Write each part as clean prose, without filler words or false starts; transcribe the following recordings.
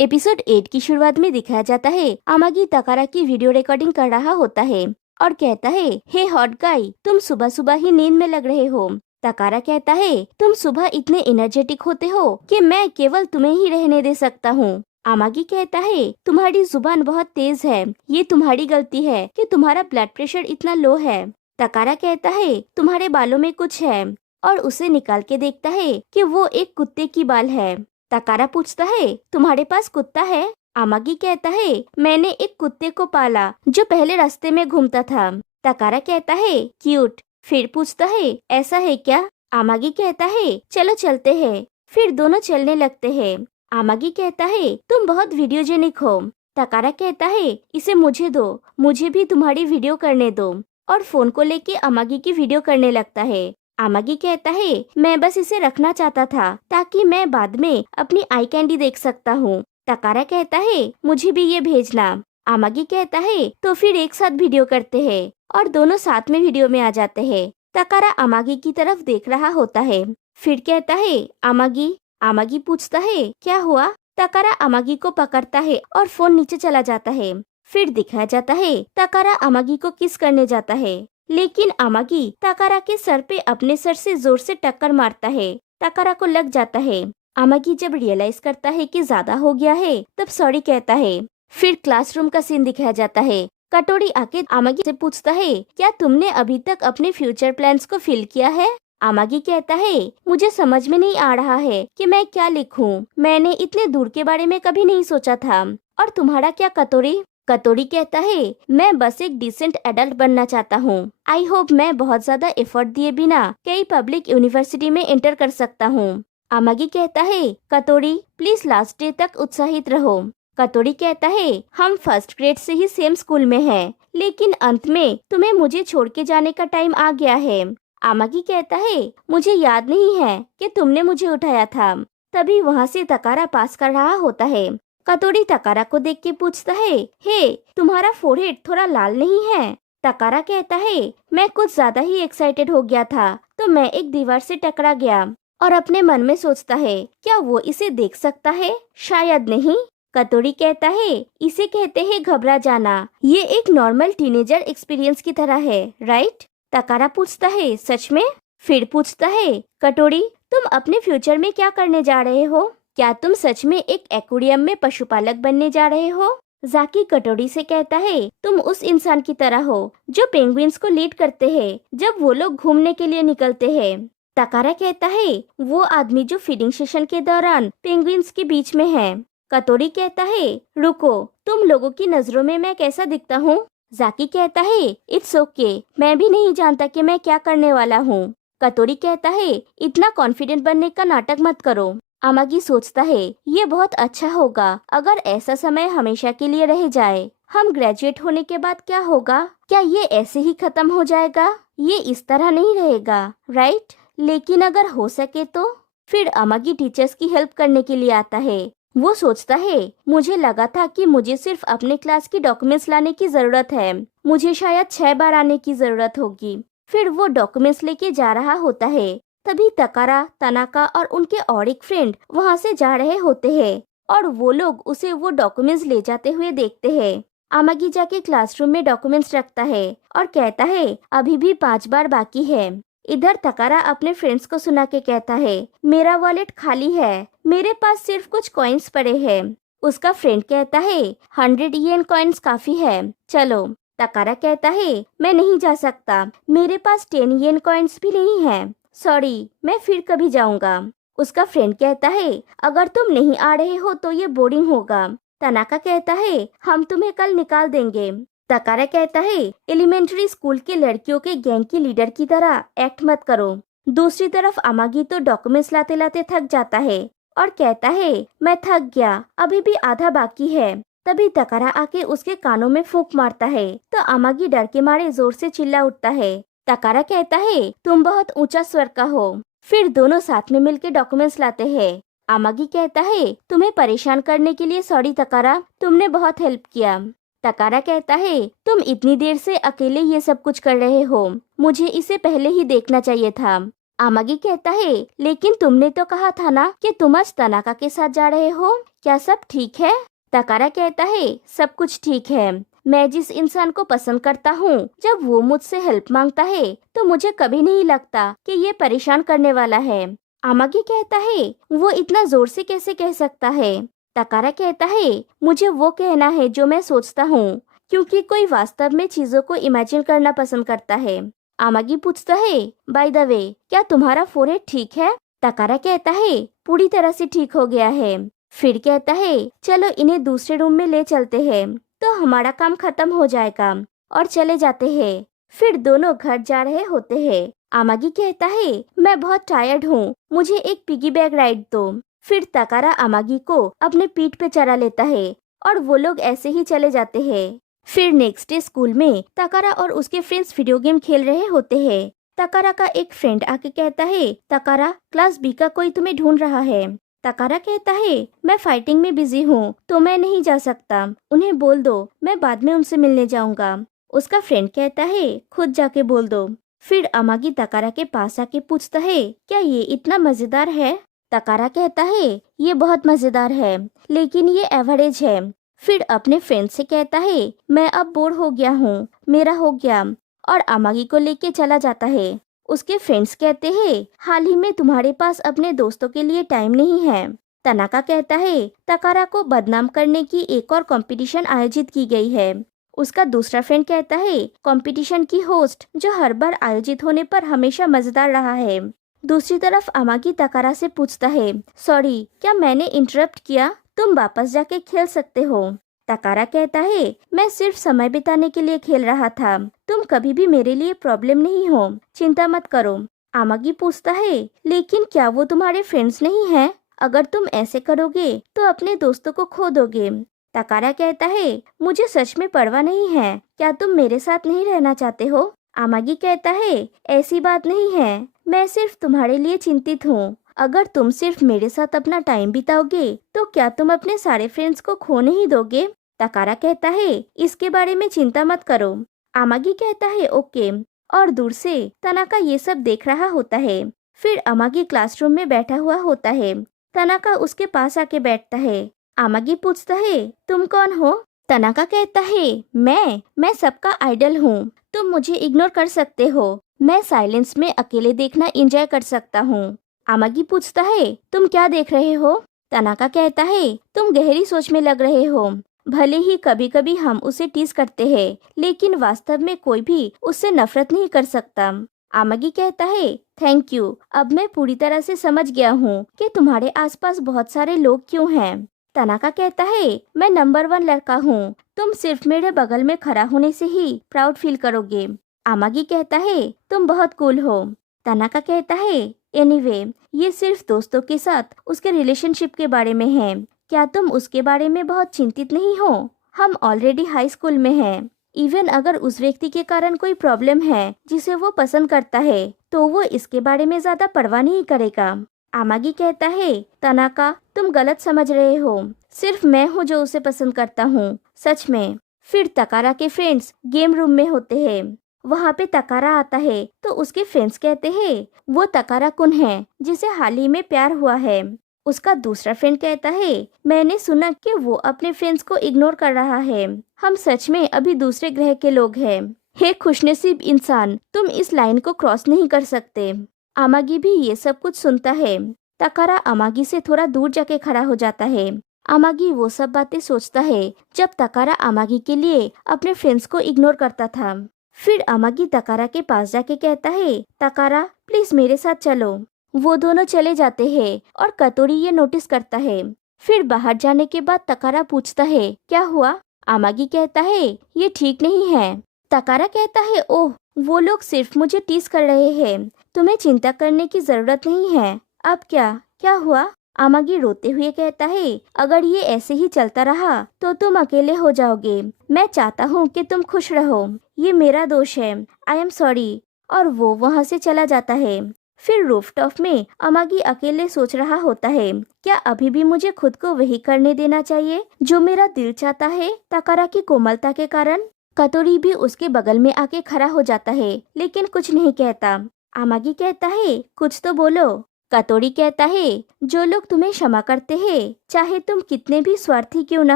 Episode 8 की शुरुआत में दिखाया जाता है अमागी तकारा की वीडियो रिकॉर्डिंग कर रहा होता है और कहता है, हे हॉट गाय, तुम सुबह सुबह ही नींद में लग रहे हो। तकारा कहता है, तुम सुबह इतने एनर्जेटिक होते हो कि मैं केवल तुम्हें ही रहने दे सकता हूँ। अमागी कहता है, तुम्हारी जुबान बहुत तेज है, ये तुम्हारी गलती है कि तुम्हारा ब्लड प्रेशर इतना लो है। तकारा कहता है, तुम्हारे बालों में कुछ है, और उसे निकाल के देखता है कि वो एक कुत्ते की बाल है। तकारा पूछता है, तुम्हारे पास कुत्ता है? अमागी कहता है, मैंने एक कुत्ते को पाला जो पहले रास्ते में घूमता था। तकारा कहता है, क्यूट। फिर पूछता है, ऐसा है क्या? अमागी कहता है, चलो चलते हैं। फिर दोनों चलने लगते हैं। अमागी कहता है, तुम बहुत वीडियोजेनिक हो। तकारा कहता है, इसे मुझे दो, मुझे भी तुम्हारी वीडियो करने दो। और फोन को लेके अमागी की वीडियो करने लगता है। अमागी कहता है, मैं बस इसे रखना चाहता था ताकि मैं बाद में अपनी आई कैंडी देख सकता हूँ। तकारा कहता है, मुझे भी ये भेजना। अमागी कहता है, तो फिर एक साथ वीडियो करते हैं, और दोनों साथ में वीडियो में आ जाते हैं। तकारा अमागी की तरफ देख रहा होता है। फिर कहता है, अमागी। अमागी पूछता है, क्या हुआ? तकारा अमागी को पकड़ता है और फोन नीचे चला जाता है। फिर दिखाया जाता है तकारा अमागी को किस करने जाता है, लेकिन अमागी तकारा के सर पे अपने सर से जोर से टक्कर मारता है। तकारा को लग जाता है। अमागी जब रियलाइज करता है कि ज्यादा हो गया है, तब सॉरी कहता है। फिर क्लासरूम का सीन दिखाया जाता है। कटोरी आके अमागी से पूछता है, क्या तुमने अभी तक अपने फ्यूचर प्लान्स को फिल किया है? अमागी कहता है, मुझे समझ में नहीं आ रहा है कि मैं क्या लिखूं। मैंने इतने दूर के बारे में कभी नहीं सोचा था। और तुम्हारा क्या कटोरी? कटोरी कहता है, मैं बस एक डिसेंट एडल्ट बनना चाहता हूँ। आई होप मैं बहुत ज्यादा एफर्ट दिए बिना कई पब्लिक यूनिवर्सिटी में एंटर कर सकता हूँ। अमागी कहता है, कटोरी प्लीज लास्ट डे तक उत्साहित रहो। कटोरी कहता है, हम फर्स्ट ग्रेड से ही सेम स्कूल में हैं, लेकिन अंत में तुम्हें मुझे छोड़ के जाने का टाइम आ गया है। अमागी कहता है, मुझे याद नहीं है कि तुमने मुझे उठाया था। तभी वहाँ से तकारा पास कर रहा होता है। कटोरी तकारा को देख के पूछता है, हे, तुम्हारा फोरहेड थोड़ा लाल नहीं है? तकारा कहता है, मैं कुछ ज्यादा ही एक्साइटेड हो गया था, तो मैं एक दीवार से टकरा गया। और अपने मन में सोचता है, क्या वो इसे देख सकता है? शायद नहीं। कटोरी कहता है, इसे कहते हैं घबरा जाना। ये एक नॉर्मल टीनेजर एक्सपीरियंस की तरह है, राइट? तकारा पूछता है, सच में? फिर पूछता है, कटोरी तुम अपने फ्यूचर में क्या करने जा रहे हो? क्या तुम सच में एक एक्वेरियम में पशुपालक बनने जा रहे हो? जाकी कटोरी से कहता है, तुम उस इंसान की तरह हो जो पेंगुइन्स को लीड करते हैं जब वो लोग घूमने के लिए निकलते हैं। तकारा कहता है, वो आदमी जो फीडिंग सेशन के दौरान पेंगुइन्स के बीच में है। कटोरी कहता है, रुको, तुम लोगों की नजरों में मैं कैसा दिखता हूँ? जाकी कहता है, इट्स ओके, मैं भी नहीं जानता कि मैं क्या करने वाला हूँ। कटोरी कहता है, इतना कॉन्फिडेंट बनने का नाटक मत करो। अमागी सोचता है, ये बहुत अच्छा होगा अगर ऐसा समय हमेशा के लिए रह जाए। हम ग्रेजुएट होने के बाद क्या होगा? क्या ये ऐसे ही खत्म हो जाएगा? ये इस तरह नहीं रहेगा, राइट? लेकिन अगर हो सके तो? फिर अमागी टीचर्स की हेल्प करने के लिए आता है। वो सोचता है, मुझे लगा था कि मुझे सिर्फ अपने क्लास की डॉक्यूमेंट्स लाने की जरूरत है, मुझे शायद 6 बार आने की जरूरत होगी। फिर वो डॉक्यूमेंट्स लेके जा रहा होता है। तभी तकारा, तनाका और उनके और एक फ्रेंड वहाँ से जा रहे होते हैं, और वो लोग उसे वो डॉक्यूमेंट्स ले जाते हुए देखते हैं। अमागी जाके क्लासरूम में डॉक्यूमेंट्स रखता है और कहता है, अभी भी 5 बार बाकी है। इधर तकारा अपने फ्रेंड्स को सुना के कहता है, मेरा वॉलेट खाली है, मेरे पास सिर्फ कुछ कॉइन्स पड़े हैं। उसका फ्रेंड कहता है, 100 येन कॉइन्स काफी है, चलो। तकारा कहता है, मैं नहीं जा सकता, मेरे पास 10 येन कॉइन्स भी नहीं है, सॉरी, मैं फिर कभी जाऊंगा। उसका फ्रेंड कहता है, अगर तुम नहीं आ रहे हो तो ये बोरिंग होगा। तनाका कहता है, हम तुम्हें कल निकाल देंगे। तकारा कहता है, एलिमेंट्री स्कूल के लड़कियों के गैंग की लीडर की तरह एक्ट मत करो। दूसरी तरफ अमागी तो डॉक्यूमेंट्स लाते लाते थक जाता है और कहता है, मैं थक गया, अभी भी आधा बाकी है। तभी तकारा आके उसके कानों में फूंक मारता है, तो अमागी डर के मारे जोर से चिल्ला उठता है। तकारा कहता है, तुम बहुत ऊंचा स्वर का हो। फिर दोनों साथ में मिलकर डॉक्यूमेंट्स लाते हैं। अमागी कहता है, तुम्हें परेशान करने के लिए सॉरी तकारा, तुमने बहुत हेल्प किया। तकारा कहता है, तुम इतनी देर से अकेले ये सब कुछ कर रहे हो, मुझे इसे पहले ही देखना चाहिए था। आमागी कहता है, लेकिन तुमने तो कहा था ना कि तुम आज तनाका के साथ जा रहे हो, क्या सब ठीक है? तकारा कहता है, सब कुछ ठीक है। मैं जिस इंसान को पसंद करता हूँ, जब वो मुझसे हेल्प मांगता है तो मुझे कभी नहीं लगता कि ये परेशान करने वाला है। आमागी कहता है, वो इतना जोर से कैसे कह सकता है? तकारा कहता है, मुझे वो कहना है जो मैं सोचता हूँ, क्योंकि कोई वास्तव में चीजों को इमेजिन करना पसंद करता है। आमागी पूछता है, बाय द वे, क्या तुम्हारा फोरहेड ठीक है? तकारा कहता है, पूरी तरह से ठीक हो गया है। फिर कहता है, चलो इन्हें दूसरे रूम में ले चलते हैं, तो हमारा काम खत्म हो जाएगा, और चले जाते हैं। फिर दोनों घर जा रहे होते हैं। आमागी कहता है, मैं बहुत टायर्ड हूँ, मुझे एक पिगी बैग राइड दो। फिर तकारा आमागी को अपने पीठ पे चढ़ा लेता है और वो लोग ऐसे ही चले जाते हैं। फिर नेक्स्ट डे स्कूल में तकारा और उसके फ्रेंड्स वीडियो गेम खेल रहे होते हैं। तकारा का एक फ्रेंड आके कहता है, तकारा, क्लास बी का कोई तुम्हें ढूंढ रहा है। तकारा कहता है, मैं फाइटिंग में बिजी हूँ तो मैं नहीं जा सकता, उन्हें बोल दो, मैं बाद में उनसे मिलने जाऊंगा। उसका फ्रेंड कहता है, खुद जाके बोल दो। फिर अमागी तकारा के पास आके पूछता है, क्या ये इतना मजेदार है? तकारा कहता है, ये बहुत मजेदार है, लेकिन ये एवरेज है। फिर अपने फ्रेंड से कहता है, मैं अब बोर हो गया हूँ, मेरा हो गया, और अमागी को लेके चला जाता है। उसके फ्रेंड्स कहते हैं, हाल ही में तुम्हारे पास अपने दोस्तों के लिए टाइम नहीं है। तनाका कहता है, तकारा को बदनाम करने की एक और कंपटीशन आयोजित की गई है। उसका दूसरा फ्रेंड कहता है, कंपटीशन की होस्ट जो हर बार आयोजित होने पर हमेशा मजेदार रहा है। दूसरी तरफ अमागी तकारा से पूछता है, सॉरी, क्या मैंने इंटरप्ट किया? तुम वापस जाके खेल सकते हो। तकारा कहता है, मैं सिर्फ समय बिताने के लिए खेल रहा था, तुम कभी भी मेरे लिए प्रॉब्लम नहीं हो, चिंता मत करो। आमागी पूछता है, लेकिन क्या वो तुम्हारे फ्रेंड्स नहीं हैं? अगर तुम ऐसे करोगे तो अपने दोस्तों को खो दोगे। तकारा कहता है, मुझे सच में परवाह नहीं है, क्या तुम मेरे साथ नहीं रहना चाहते हो? आमागी कहता है, ऐसी बात नहीं है, मैं सिर्फ तुम्हारे लिए चिंतित हूँ। अगर तुम सिर्फ मेरे साथ अपना टाइम बिताओगे तो क्या तुम अपने सारे फ्रेंड्स को खो नहीं दोगे? तकारा कहता है, इसके बारे में चिंता मत करो। आमागी कहता है, ओके, और दूर से तनाका ये सब देख रहा होता है। फिर अमागी क्लासरूम में बैठा हुआ होता है। तनाका उसके पास आके बैठता है। आमागी पूछता है, तुम कौन हो? तनाका कहता है, मैं सबका आइडल हूँ, तुम मुझे इग्नोर कर सकते हो, मैं साइलेंस में अकेले देखना एंजॉय कर सकता हूँ। आमागी पूछता है, तुम क्या देख रहे हो? तनाका कहता है, तुम गहरी सोच में लग रहे हो। भले ही कभी कभी हम उसे टीज करते हैं, लेकिन वास्तव में कोई भी उससे नफरत नहीं कर सकता। आमागी कहता है, थैंक यू, अब मैं पूरी तरह से समझ गया हूँ कि तुम्हारे आसपास बहुत सारे लोग क्यों हैं। तनाका कहता है, मैं नंबर 1 लड़का हूँ, तुम सिर्फ मेरे बगल में खड़ा होने से ही प्राउड फील करोगे। आमागी कहता है, तुम बहुत कूल हो। तनाका कहता है, एनीवे, ये सिर्फ दोस्तों के साथ उसके रिलेशनशिप के बारे में है, क्या तुम उसके बारे में बहुत चिंतित नहीं हो? हम ऑलरेडी हाई स्कूल में हैं। इवन अगर उस व्यक्ति के कारण कोई प्रॉब्लम है जिसे वो पसंद करता है तो वो इसके बारे में ज्यादा परवाह नहीं करेगा। आमागी कहता है, तनाका, तुम गलत समझ रहे हो, सिर्फ मैं हूँ जो उसे पसंद करता हूँ, सच में। फिर तकारा के फ्रेंड्स गेम रूम में होते हैं। वहाँ पे तकारा आता है तो उसके फ्रेंड्स कहते हैं, वो तकारा कुन है जिसे हाल ही में प्यार हुआ है। उसका दूसरा फ्रेंड कहता है, मैंने सुना कि वो अपने फ्रेंड्स को इग्नोर कर रहा है, हम सच में अभी दूसरे ग्रह के लोग हैं। हे खुशनसीब इंसान, तुम इस लाइन को क्रॉस नहीं कर सकते। आमागी भी ये सब कुछ सुनता है। तकारा आमागी से थोड़ा दूर जाके खड़ा हो जाता है। आमागी वो सब बातें सोचता है जब तकारा आमागी के लिए अपने फ्रेंड्स को इग्नोर करता था। फिर आमागी तकारा के पास जाके कहता है, तकारा, प्लीज मेरे साथ चलो। वो दोनों चले जाते हैं और कतोरी ये नोटिस करता है। फिर बाहर जाने के बाद तकारा पूछता है, क्या हुआ? आमागी कहता है, ये ठीक नहीं है। तकारा कहता है, ओह, वो लोग सिर्फ मुझे टीज कर रहे हैं, तुम्हें चिंता करने की जरूरत नहीं है। अब क्या हुआ? आमागी रोते हुए कहता है, अगर ये ऐसे ही चलता रहा तो तुम अकेले हो जाओगे। मैं चाहता हूँ कि तुम खुश रहो, ये मेरा दोष है, आई एम सॉरी। और वो वहाँ से चला जाता है। फिर रूफटॉप में आमागी अकेले सोच रहा होता है, क्या अभी भी मुझे खुद को वही करने देना चाहिए जो मेरा दिल चाहता है? तकारा की कोमलता के कारण कतोरी भी उसके बगल में आके खड़ा हो जाता है, लेकिन कुछ नहीं कहता। आमागी कहता है कुछ तो बोलो। कतोरी कहता है जो लोग तुम्हें क्षमा करते हैं, चाहे तुम कितने भी स्वार्थी क्यों न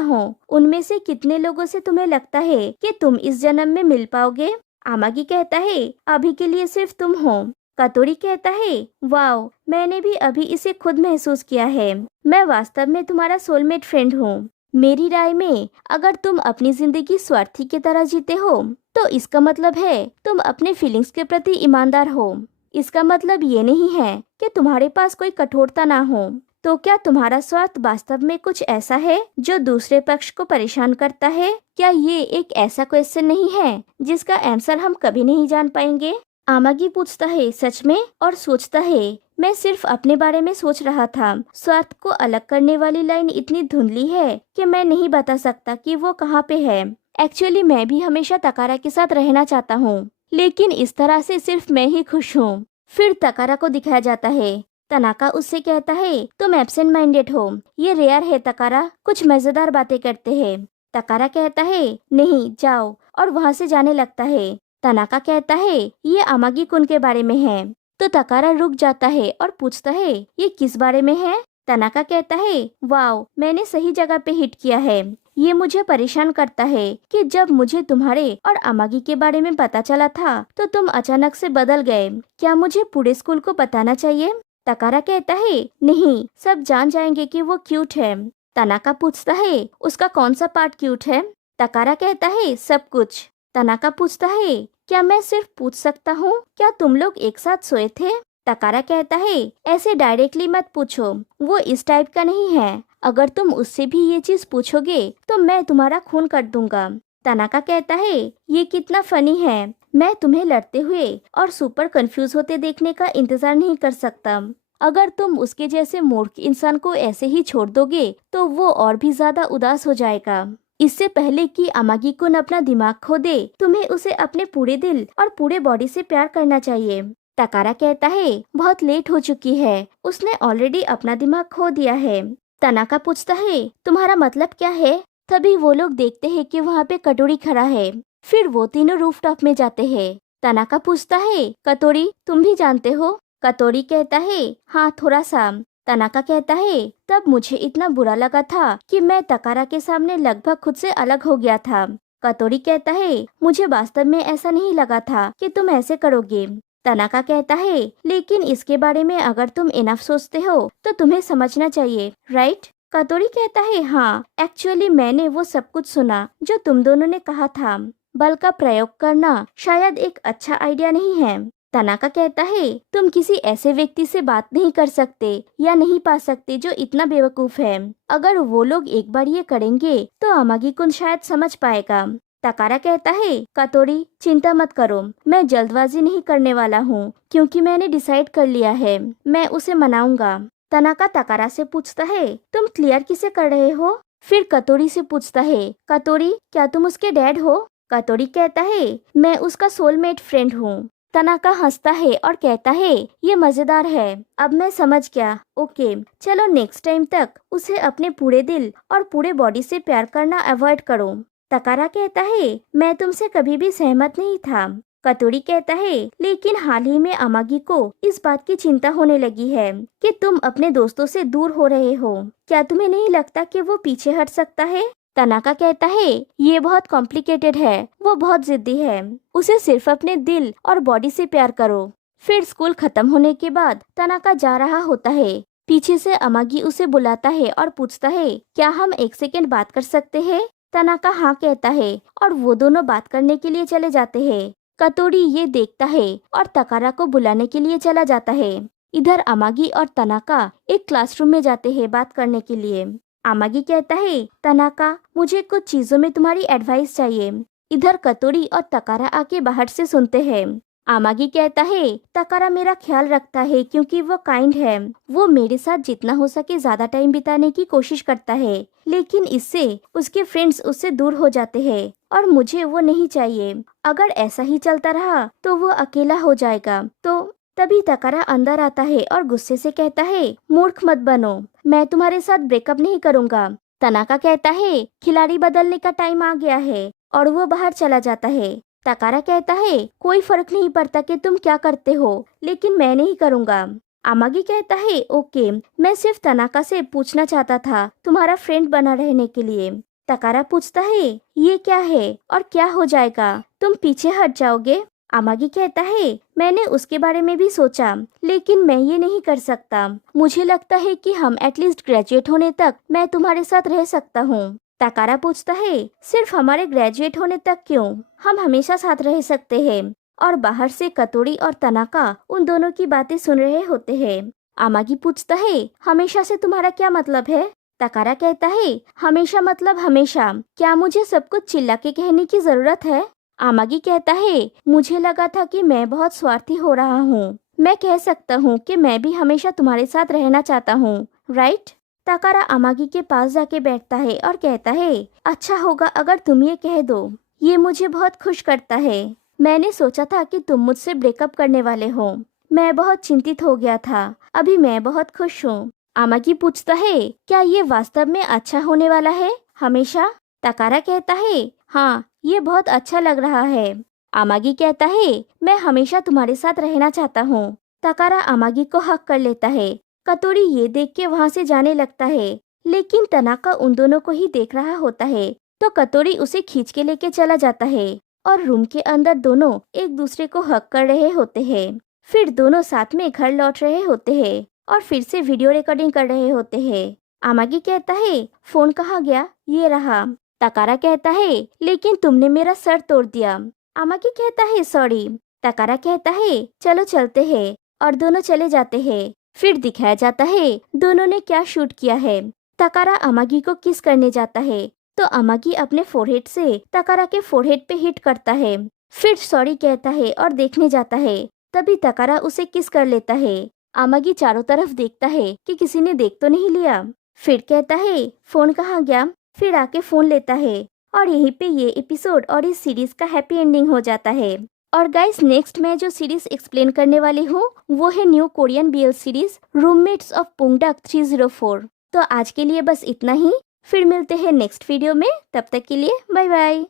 हो, उनमें से कितने लोगों से तुम्हें लगता है कि तुम इस जन्म में मिल पाओगे। आमागी कहता है अभी के लिए सिर्फ तुम हो। कतोरी कहता है वाओ, मैंने भी अभी इसे खुद महसूस किया है। मैं वास्तव में तुम्हारा सोलमेट फ्रेंड हूँ। मेरी राय में अगर तुम अपनी जिंदगी स्वार्थी की तरह जीते हो तो इसका मतलब है तुम अपने फीलिंग्स के प्रति ईमानदार हो। इसका मतलब ये नहीं है कि तुम्हारे पास कोई कठोरता ना हो। तो क्या तुम्हारा स्वार्थ वास्तव में कुछ ऐसा है जो दूसरे पक्ष को परेशान करता है? क्या ये एक ऐसा क्वेश्चन नहीं है जिसका आंसर हम कभी नहीं जान पाएंगे? आमागी पूछता है सच में, और सोचता है मैं सिर्फ अपने बारे में सोच रहा था। स्वार्थ को अलग करने वाली लाइन इतनी धुंधली है कि मैं नहीं बता सकता कि वो कहाँ पे है। एक्चुअली मैं भी हमेशा तकारा के साथ रहना चाहता हूँ, लेकिन इस तरह से सिर्फ मैं ही खुश हूँ। फिर तकारा को दिखाया जाता है। तनाका उससे कहता है तुम एब्सेंट माइंडेड हो, ये रेयर है तकारा, कुछ मजेदार बातें करते हैं। तकारा कहता है नहीं जाओ, और वहाँ से जाने लगता है। तनाका कहता है ये आमागी कुन के बारे में है। तो तकारा रुक जाता है और पूछता है ये किस बारे में है? तनाका कहता है वाओ, मैंने सही जगह पे हिट किया है। ये मुझे परेशान करता है कि जब मुझे तुम्हारे और आमागी के बारे में पता चला था तो तुम अचानक से बदल गए। क्या मुझे पूरे स्कूल को बताना चाहिए? तकारा कहता है नहीं, सब जान जाएंगे कि वो क्यूट है। तनाका पूछता है उसका कौन सा पार्ट क्यूट है? तकारा कहता है सब कुछ। तनाका पूछता है क्या मैं सिर्फ पूछ सकता हूँ, क्या तुम लोग एक साथ सोए थे? तकारा कहता है ऐसे डायरेक्टली मत पूछो, वो इस टाइप का नहीं है। अगर तुम उससे भी ये चीज पूछोगे तो मैं तुम्हारा खून कर दूंगा। तनाका कहता है ये कितना फनी है, मैं तुम्हें लड़ते हुए और सुपर कंफ्यूज होते देखने का इंतजार नहीं कर सकता। अगर तुम उसके जैसे मूर्ख इंसान को ऐसे ही छोड़ दोगे तो वो और भी ज्यादा उदास हो जाएगा। इससे पहले कि आमागी कुन अपना दिमाग खो दे, तुम्हें उसे अपने पूरे दिल और पूरे बॉडी से प्यार करना चाहिए। तकारा कहता है बहुत लेट हो चुकी है, उसने ऑलरेडी अपना दिमाग खो दिया है। तनाका पूछता है तुम्हारा मतलब क्या है? तभी वो लोग देखते हैं कि वहाँ पे कटोरी खड़ा है। फिर वो तीनों रूफटॉप में जाते हैं। तनाका पूछता है कटोरी तुम भी जानते हो? कटोरी कहता है हाँ थोड़ा सा। तनाका कहता है तब मुझे इतना बुरा लगा था कि मैं तकारा के सामने लगभग खुद से अलग हो गया था। कटोरी कहता है मुझे वास्तव में ऐसा नहीं लगा था कि तुम ऐसे करोगे। तनाका कहता है लेकिन इसके बारे में अगर तुम इनफ सोचते हो तो तुम्हें समझना चाहिए, राइट? कटोरी कहता है हाँ, एक्चुअली मैंने वो सब कुछ सुना जो तुम दोनों ने कहा था। बल का प्रयोग करना शायद एक अच्छा आइडिया नहीं है। तनाका कहता है तुम किसी ऐसे व्यक्ति से बात नहीं कर सकते या नहीं पा सकते जो इतना बेवकूफ है। अगर वो लोग एक बार ये करेंगे तो आमागी कुन शायद समझ पाएगा। तकारा कहता है कटोरी चिंता मत करो, मैं जल्दबाजी नहीं करने वाला हूँ क्योंकि मैंने डिसाइड कर लिया है, मैं उसे मनाऊंगा। तनाका तकारा से पूछता है तुम क्लियर किसे कर रहे हो? फिर कटोरी से पूछता है कटोरी क्या तुम उसके डैड हो? कटोरी कहता है मैं उसका सोलमेट फ्रेंड हूँ। तनाका हंसता है और कहता है ये मजेदार है, अब मैं समझ गया। ओके चलो नेक्स्ट टाइम तक उसे अपने पूरे दिल और पूरे बॉडी से प्यार करना अवॉइड करो। तकारा कहता है मैं तुमसे कभी भी सहमत नहीं था। कटोरी कहता है लेकिन हाल ही में आमागी को इस बात की चिंता होने लगी है कि तुम अपने दोस्तों से दूर हो रहे हो। क्या तुम्हें नहीं लगता कि वो पीछे हट सकता है? तनाका कहता है ये बहुत कॉम्प्लिकेटेड है, वो बहुत जिद्दी है, उसे सिर्फ अपने दिल और बॉडी से प्यार करो। फिर स्कूल खत्म होने के बाद तनाका जा रहा होता है। पीछे से आमागी उसे बुलाता है और पूछता है क्या हम एक सेकेंड बात कर सकते हैं? तनाका हाँ कहता है और वो दोनों बात करने के लिए चले जाते हैं। कटोरी ये देखता है और तकारा को बुलाने के लिए चला जाता है। इधर आमागी और तनाका एक क्लासरूम में जाते हैं बात करने के लिए। आमागी कहता है तनाका मुझे कुछ चीजों में तुम्हारी एडवाइस चाहिए। इधर कटोरी और तकारा आके बाहर से सुनते हैं। आमागी कहता है तकारा मेरा ख्याल रखता है क्योंकि वो काइंड है, वो मेरे साथ जितना हो सके ज्यादा टाइम बिताने की कोशिश करता है, लेकिन इससे उसके फ्रेंड्स उससे दूर हो जाते हैं और मुझे वो नहीं चाहिए। अगर ऐसा ही चलता रहा तो वो अकेला हो जाएगा। तो तभी तकारा अंदर आता है और गुस्से से कहता है मूर्ख मत बनो, मैं तुम्हारे साथ ब्रेकअप नहीं करूँगा। तनाका कहता है खिलाड़ी बदलने का टाइम आ गया है और वो बाहर चला जाता है। तकारा कहता है कोई फर्क नहीं पड़ता कि तुम क्या करते हो, लेकिन मैं नहीं करूँगा। अमागी कहता है ओके, मैं सिर्फ तनाका से पूछना चाहता था तुम्हारा फ्रेंड बना रहने के लिए। तकारा पूछता है ये क्या है और क्या हो जाएगा, तुम पीछे हट जाओगे। अमागी कहता है मैंने उसके बारे में भी सोचा, लेकिन मैं ये नहीं कर सकता। मुझे लगता है कि हम एटलीस्ट ग्रेजुएट होने तक मैं तुम्हारे साथ रह सकता हूँ। तकारा पूछता है सिर्फ हमारे ग्रेजुएट होने तक क्यों, हम हमेशा साथ रह सकते हैं। और बाहर से कतोड़ी और तनाका उन दोनों की बातें सुन रहे होते हैं। अमागी पूछता है हमेशा से तुम्हारा क्या मतलब है। तकारा कहता है हमेशा मतलब हमेशा, क्या मुझे सब कुछ चिल्ला के कहने की जरूरत है। अमागी कहता है मुझे लगा था कि मैं बहुत स्वार्थी हो रहा हूँ, मैं कह सकता हूँ कि मैं भी हमेशा तुम्हारे साथ रहना चाहता हूँ, राइट। तकारा अमागी के पास जाके बैठता है और कहता है अच्छा होगा अगर तुम ये कह दो, ये मुझे बहुत खुश करता है। मैंने सोचा था कि तुम मुझसे ब्रेकअप करने वाले हो, मैं बहुत चिंतित हो गया था, अभी मैं बहुत खुश हूँ। अमागी पूछता है क्या ये वास्तव में अच्छा होने वाला है हमेशा। तकारा कहता है हाँ, ये बहुत अच्छा लग रहा है। अमागी कहता है मैं हमेशा तुम्हारे साथ रहना चाहता हूँ। तकारा अमागी को हक कर लेता है। कतोरी ये देख के वहाँ से जाने लगता है, लेकिन तनाका उन दोनों को ही देख रहा होता है, तो कतोरी उसे खींच के लेके चला जाता है और रूम के अंदर दोनों एक दूसरे को हक कर रहे होते हैं। फिर दोनों साथ में घर लौट रहे होते हैं और फिर से वीडियो रिकॉर्डिंग कर रहे होते हैं। अमागी कहता है फोन कहाँ गया, ये रहा। तकारा कहता है लेकिन तुमने मेरा सर तोड़ दिया। अमागी कहता है सॉरी। तकारा कहता है चलो चलते हैं, और दोनों चले जाते हैं। फिर दिखाया जाता है दोनों ने क्या शूट किया है। तकारा अमागी को किस करने जाता है, तो अमागी अपने फोरहेड से तकारा के फोरहेड पे हिट करता है। फिर सॉरी कहता है और देखने जाता है, तभी तकारा उसे किस कर लेता है। अमागी चारों तरफ देखता है कि किसी ने देख तो नहीं लिया। फिर कहता है फोन कहाँ गया, फिर आके फोन लेता है, और यहीं पे ये एपिसोड और इस सीरीज का हैप्पी एंडिंग हो जाता है। और गाइस नेक्स्ट मैं जो सीरीज एक्सप्लेन करने वाली हूँ वो है new Korean BL series roommates of Poongduck 304। तो आज के लिए बस इतना ही, फिर मिलते हैं नेक्स्ट वीडियो में, तब तक के लिए बाय बाय।